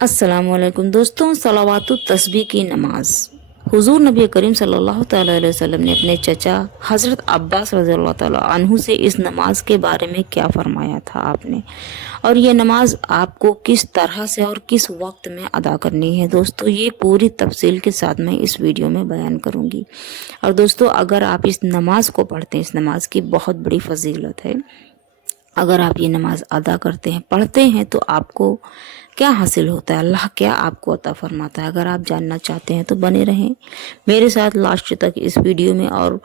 अस्सलामुअलैकुम दोस्तों, सलावातु तस्बीह की नमाज। हुजूर नबी करीम सल्लल्लाहु तआला अलैहि वसल्लम ने अपने चचा हज़रत अब्बास रज़ियल्लाहु तआला अन्हु से इस नमाज के बारे में क्या फरमाया था आपने, और ये नमाज आपको किस तरह से और किस वक्त में अदा करनी है। दोस्तों, ये पूरी तफसील के साथ मैं इस वीडियो में बयान करूंगी। और दोस्तों, अगर आप इस नमाज को पढ़ते हैं, इस नमाज की बहुत बड़ी फजीलत है। अगर आप ये नमाज अदा करते हैं, पढ़ते हैं, तो आपको क्या हासिल होता है, अल्लाह क्या आपको अता फरमाता है। अगर आप जानना चाहते हैं तो बने रहें मेरे साथ लास्ट तक इस वीडियो में। और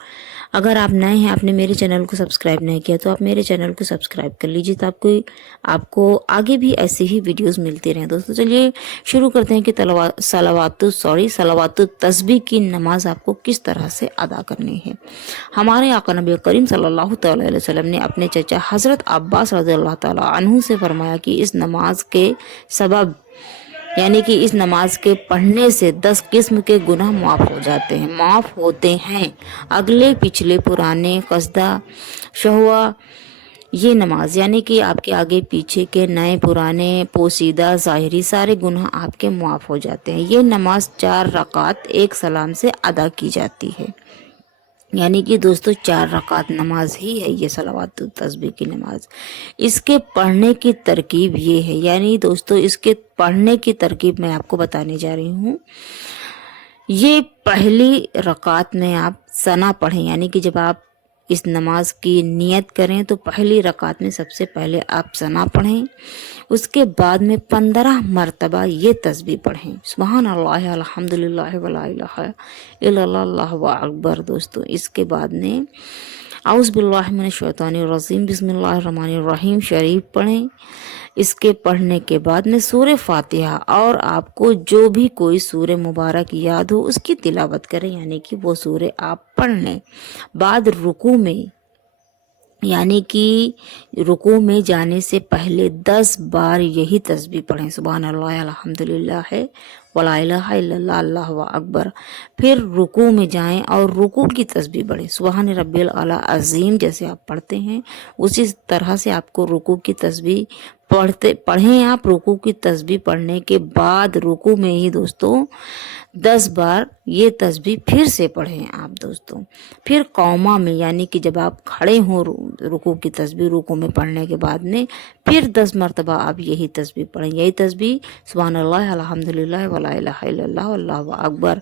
अगर आप नए हैं, आपने मेरे चैनल को सब्सक्राइब नहीं किया, तो आप मेरे चैनल को सब्सक्राइब कर लीजिए, तो आपको आगे भी ऐसे ही वीडियोस मिलते रहें। दोस्तों, चलिए शुरू करते हैं कि सलावातु तस्बीह की नमाज आपको किस तरह से अदा करनी है। हमारे आका नबी करीम सल्लल्लाहु अलैहि वसल्लम ने अपने चचा हज़रत अब्बास रज़ियल्लाहु तआला अन्हु से फरमाया कि इस नमाज के सबब यानी कि इस नमाज के पढ़ने से 10 किस्म के गुनाह माफ़ होते हैं। अगले पिछले पुराने कसदा शहुआ ये नमाज यानी कि आपके आगे पीछे के नए पुराने पोशीदा ज़ाहिरी सारे गुनाह आपके माफ़ हो जाते हैं। ये नमाज 4 रकात एक सलाम से अदा की जाती है। यानी कि दोस्तों 4 रकात नमाज ही है ये सलावातु तस्बीह की नमाज। इसके पढ़ने की तरकीब ये है, यानी दोस्तों इसके पढ़ने की तरकीब मैं आपको बताने जा रही हूँ। ये पहली रकात में आप सना पढ़ें, यानी कि जब आप इस नमाज की नियत करें तो पहली रकात में सबसे पहले आप सना पढ़ें। उसके बाद में 15 मरतबा ये तस्बीह पढ़ें, सुबहान अल्लाह अल्हम्दुलिल्लाह वला इलाहा इल्लल्लाह अल्लाहु अकबर। दोस्तों, इसके बाद में औज़ु बिल्लाहि मिनश शैतानिर रजीम बिस्मिल्लाहिर रहमानिर रहीम शरीफ पढ़ें। इसके पढ़ने के बाद में सूरह फातिहा और आपको जो भी कोई सूरह मुबारक याद हो उसकी तिलावत करें, यानी कि वो सूरह आप पढ़ लें। बाद रुकू में यानी कि रुकू में जाने से पहले 10 बार यही तस्बीह पढ़ें, सुबहान अल्लाह अल्हम्दुलिल्लाह वला इलाहा इल्लल्लाह अल्लाहु अकबर। फिर रुकू में जाएं और रुकू की तस्बीह पढ़ें, सुबहान रब्बिल आला अज़ीम। जैसे आप पढ़ते हैं उसी तरह से आपको रुकू की तस्बीह पढ़ें। आप रुकू की तस्बीह पढ़ने के बाद रुकू में ही दोस्तों 10 बार ये तस्बीह फिर से पढ़ें आप दोस्तों। फिर कौमा में यानी कि जब आप खड़े हों रुकू की तस्बीह रुकू में पढ़ने के बाद में फिर 10 मरतबा आप यही तस्बीह पढ़ें, यही तस्बीह सुभान अल्लाह अल्हम्दुलिल्लाह वला इलाहा इल्लल्लाह अल्लाहु अकबर।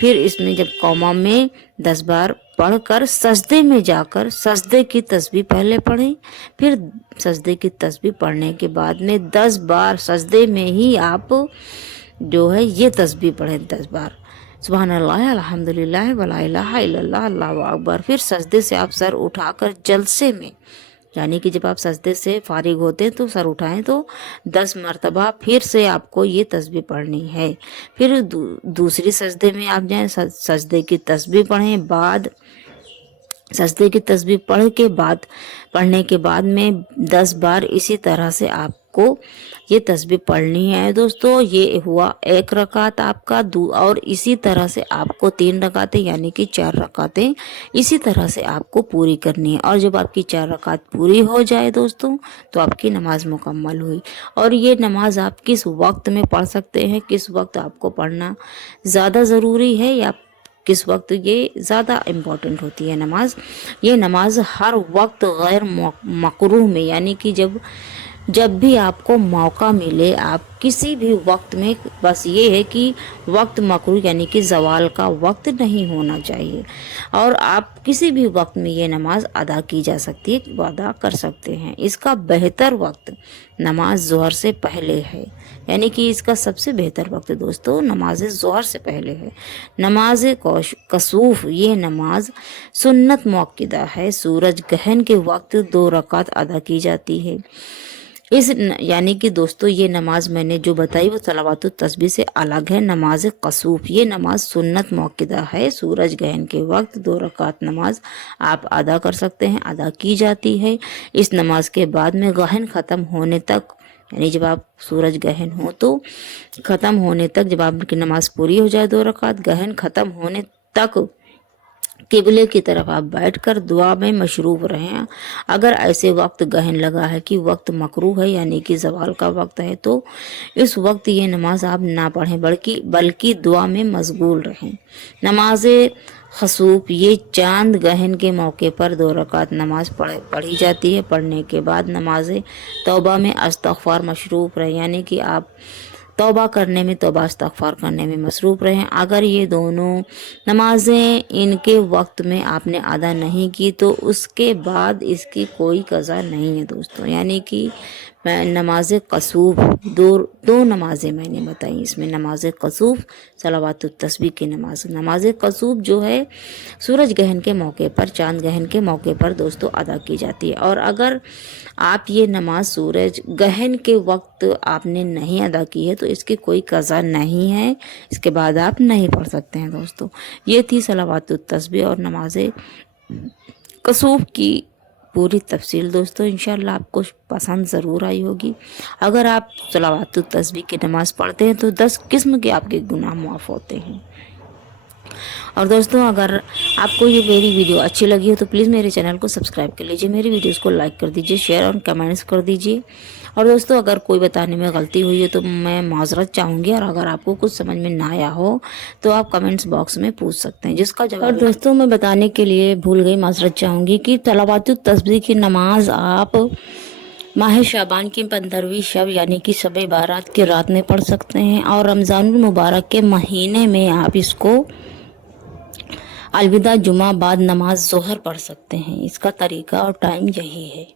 फिर इसमें जब कौमा में 10 बार पढ़कर सजदे में जाकर सजदे की तस्बीह पहले पढ़ें। फिर सजदे की तस्बीह पढ़ने के बाद में 10 बार सजदे में ही आप जो है ये तस्बीह पढ़ें 10 बार, सुभान अल्लाह अल्हम्दुलिल्लाह वला इलाहा इल्लल्लाह अल्लाहु अकबर। फिर सजदे से आप सर उठाकर जलसे में यानी कि जब आप सजदे से फारिग होते हैं तो सर उठाएं तो 10 मरतबा फिर से आपको ये तस्बीह पढ़नी है। फिर दूसरी सजदे में आप जाएं, सजदे की तस्बीह पढ़ें। बाद सजदे की तस्बीह पढ़ने के बाद में 10 बार इसी तरह से आपको ये तस्बीह पढ़नी है। दोस्तों, ये हुआ 1 रकात आपका और इसी तरह से आपको 3 रकातें यानी कि 4 रकातें इसी तरह से आपको पूरी करनी है। और जब आपकी 4 रकात पूरी हो जाए दोस्तों तो आपकी नमाज मुकम्मल हुई। और ये नमाज आप किस वक्त में पढ़ सकते हैं, किस वक्त आपको पढ़ना ज़्यादा ज़रूरी है या किस वक्त ये ज़्यादा इम्पोर्टेंट होती है नमाज। ये नमाज हर वक्त गैर मकरूह में यानी कि जब भी आपको मौका मिले आप किसी भी वक्त में, बस ये है कि वक्त मकरूह यानी कि ज़वाल का वक्त नहीं होना चाहिए। और आप किसी भी वक्त में ये नमाज अदा की जा सकती है, अदा कर सकते हैं। इसका बेहतर वक्त नमाज ज़ोहर से पहले है, यानी कि इसका सबसे बेहतर वक्त दोस्तों नमाज ज़ोहर से पहले है। नमाज कसूफ ये नमाज सुन्नत मुअक्किदा है, सूरज ग्रहण के वक्त 2 रकात अदा की जाती है। यानी कि दोस्तों ये नमाज मैंने जो बताई वो सलावातु तस्बीह से अलग है। नमाज कसूफ ये नमाज सुन्नत मुअक्किदा है, सूरज ग्रहण के वक्त 2 रकात नमाज आप अदा कर सकते हैं, अदा की जाती है। इस नमाज के बाद में ग्रहण ख़त्म होने तक यानी जब आप सूरज ग्रहण हो तो ख़त्म होने तक, जब आपकी नमाज पूरी हो जाए 2 रकात, ग्रहण ख़त्म होने तक किबले की तरफ आप बैठकर दुआ में मशरूफ रहें। अगर ऐसे वक्त गहन लगा है कि वक्त मकरूह है यानी कि ज़वाल का वक्त है, तो इस वक्त ये नमाज आप ना पढ़ें बल्कि दुआ में मशगूल रहें। नमाज खसूफ ये चांद गहन के मौके पर 2 रकात नमाज पढ़ी जाती है। पढ़ने के बाद नमाज तौबा में इस्तग़फ़ार मशरूफ रहे यानी कि आप तौबा करने में, तौबा इस्तग़फ़ार करने में मसरूफ़ रहें। अगर ये दोनों नमाजें इनके वक्त में आपने अदा नहीं की तो उसके बाद इसकी कोई क़ज़ा नहीं है दोस्तों। यानी कि नमाज कसूफ दो नमाजें मैंने बताई, इसमें नमाज कसूफ सलावातुत तस्बीह की नमाज कसूफ जो है सूरज ग्रहण के मौके पर, चांद ग्रहण के मौके पर दोस्तों अदा की जाती है। और अगर आप ये नमाज सूरज ग्रहण के वक्त आपने नहीं अदा की है तो इसकी कोई क़ज़ा नहीं है, इसके बाद आप नहीं पढ़ सकते हैं दोस्तों। ये थी सलावातुत तस्बीह और नमाज कसूफ की पूरी तफसील दोस्तों। इंशाल्लाह आपको पसंद ज़रूर आई होगी। अगर आप सलावातुत तस्बीह की नमाज़ पढ़ते हैं तो 10 किस्म के आपके गुनाह माफ़ होते हैं। और दोस्तों अगर आपको ये मेरी वीडियो अच्छी लगी हो तो प्लीज़ मेरे चैनल को सब्सक्राइब कर लीजिए, मेरी वीडियोस को लाइक कर दीजिए, शेयर और कमेंट्स कर दीजिए। और दोस्तों अगर कोई बताने में गलती हुई है तो मैं माजरत चाहूँगी, और अगर आपको कुछ समझ में ना आया हो तो आप कमेंट्स बॉक्स में पूछ सकते हैं जिसका जवाब। और दोस्तों मैं बताने के लिए भूल गई, माजरत चाहूँगी कि सलावातुत तस्बीह की नमाज आप माह शाबान की 15वीं शब यानी कि शब बारात की रात में पढ़ सकते हैं, और रमज़ानुल मुबारक के महीने में आप इसको अलविदा जुमा बाद नमाज ज़ोहर पढ़ सकते हैं। इसका तरीका और टाइम यही है।